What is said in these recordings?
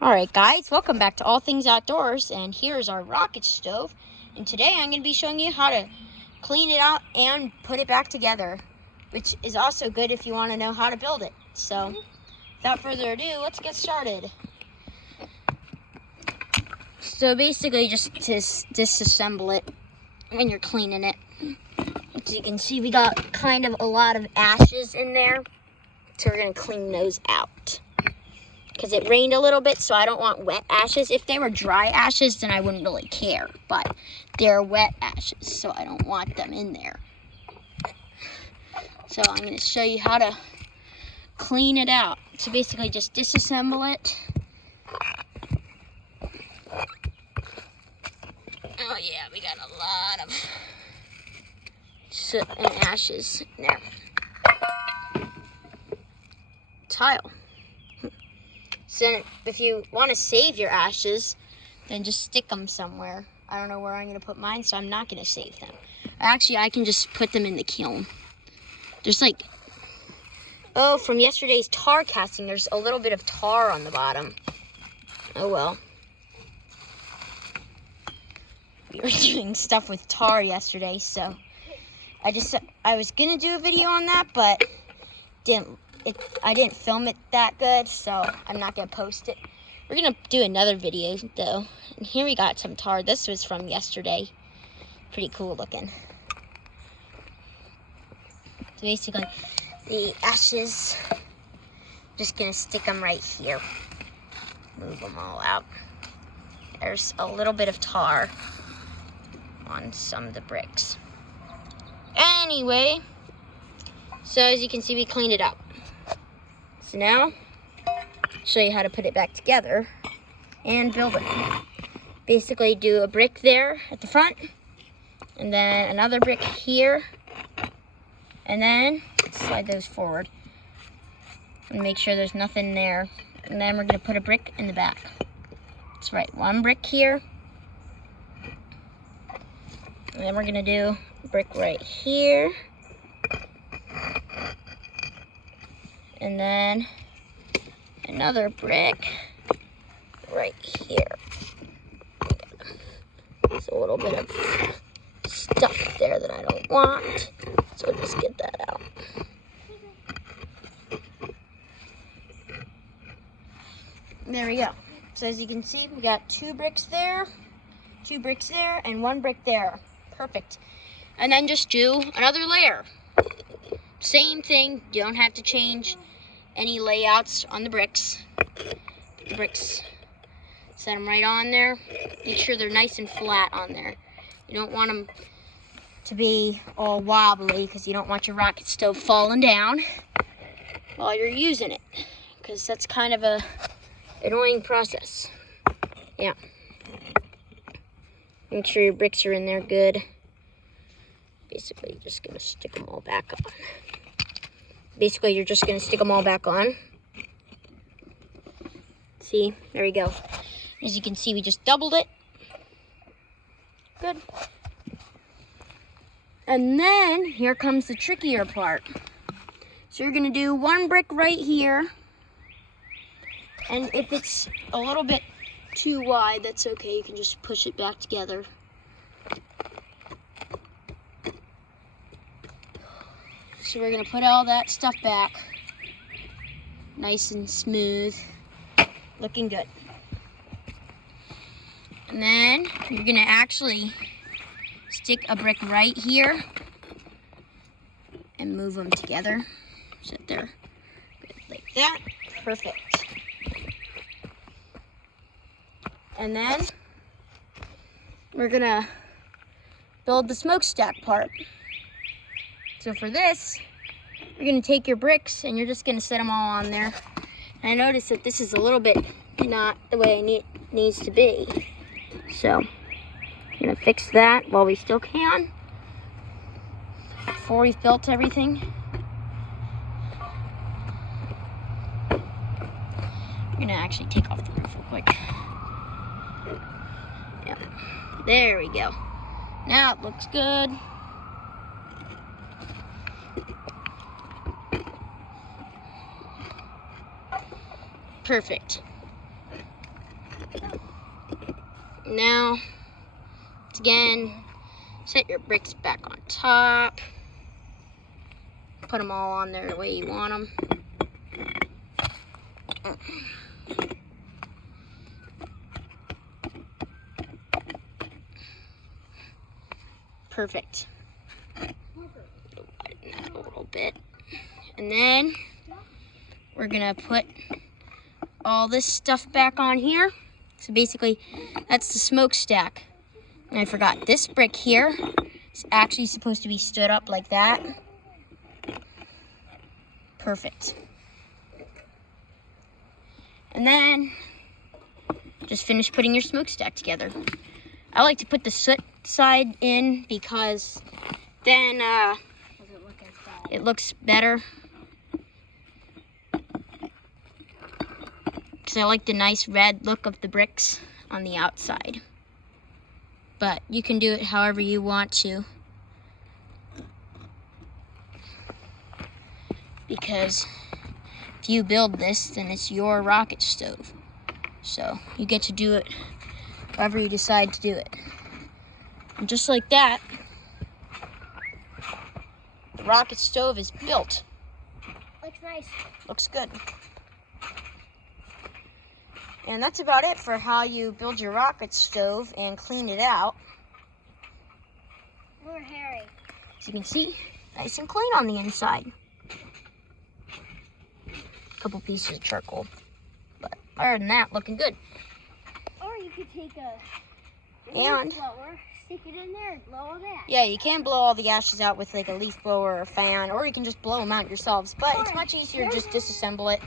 Alright guys, welcome back to All Things Outdoors, and here's our rocket stove. And today I'm going to be showing you how to clean it out and put it back together, which is also good if you want to know how to build it. So, without further ado, let's get started. So basically just disassemble it when you're cleaning it. As you can see, we got kind of a lot of ashes in there, so we're going to clean those out. Because it rained a little bit, so I don't want wet ashes. If they were dry ashes, then I wouldn't really care. But they're wet ashes, so I don't want them in there. So I'm going to show you how to clean it out. So basically just disassemble it. Oh yeah, we got a lot of soot and ashes in there. Tile. So if you want to save your ashes, then just stick them somewhere. I don't know where I'm going to put mine, so I'm not going to save them. Actually, I can just put them in the kiln. There's from yesterday's tar casting, there's a little bit of tar on the bottom. Oh well. We were doing stuff with tar yesterday, so I was going to do a video on that, but I didn't film it that good, so I'm not going to post it. We're going to do another video, though. And here we got some tar. This was from yesterday. Pretty cool looking. So basically, the ashes, just going to stick them right here. Move them all out. There's a little bit of tar on some of the bricks. Anyway, so as you can see, we cleaned it up. So now, I'll show you how to put it back together and build it. Basically, do a brick there at the front, and then another brick here, and then slide those forward and make sure there's nothing there. And then we're going to put a brick in the back. That's right, one brick here, and then we're going to do a brick right here. And then another brick right here. There's a little bit of stuff there that I don't want, so just get that out. There we go. So as you can see, we got two bricks there, and one brick there. Perfect. And then just do another layer. Same thing, you don't have to change any layouts on the bricks. Put the bricks, set them right on there. Make sure they're nice and flat on there. You don't want them to be all wobbly because you don't want your rocket stove falling down while you're using it, because that's kind of a annoying process. Yeah. Make sure your bricks are in there good. Basically, you're just gonna stick them all back on. See, there we go. As you can see, we just doubled it. Good. And then, here comes the trickier part. So you're gonna do one brick right here. And if it's a little bit too wide, that's okay. You can just push it back together. So we're going to put all that stuff back. Nice and smooth. Looking good. And then you're going to actually stick a brick right here and move them together. Sit there. Good, like that. Perfect. And then we're going to build the smokestack part. So for this, you're going to take your bricks and you're just going to set them all on there. And I noticed that this is a little bit not the way it needs to be. So I'm going to fix that while we still can, before we've built everything. I'm going to actually take off the roof real quick. Yep. There we go. Now it looks good. Perfect. Now, again, set your bricks back on top. Put them all on there the way you want them. Perfect. Widen that a little bit. And then we're gonna put all this stuff back on here. So basically, that's the smokestack. And I forgot, this brick here is actually supposed to be stood up like that. Perfect. And then just finish putting your smokestack together. I like to put the soot side in because then it looks better. Because I like the nice red look of the bricks on the outside. But you can do it however you want to. Because if you build this, then it's your rocket stove. So you get to do it however you decide to do it. And just like that, the rocket stove is built. Looks nice. Looks good. And that's about it for how you build your rocket stove and clean it out. More hairy. As you can see, nice and clean on the inside. A couple pieces of charcoal. But other than that, looking good. Or you could take a And leaf blower, stick it in there and blow all that. yeah, you can blow all the ashes out with like a leaf blower or a fan, or you can just blow them out yourselves. But it's much easier to just disassemble it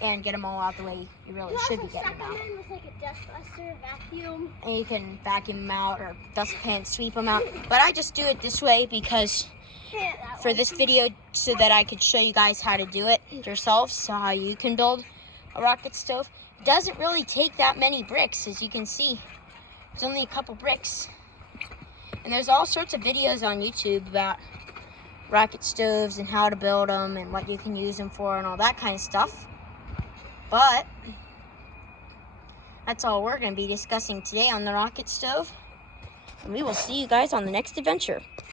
and get them all out the way you really should be getting them out. In with like a dust buster, vacuum. And you can vacuum them out or dustpan sweep them out. But I just do it this way because for this video, so that I could show you guys how to do it yourselves, so how you can build a rocket stove. It doesn't really take that many bricks, as you can see. There's only a couple bricks. And there's all sorts of videos on YouTube about rocket stoves and how to build them and what you can use them for and all that kind of stuff. But that's all we're going to be discussing today on the rocket stove. And we will see you guys on the next adventure.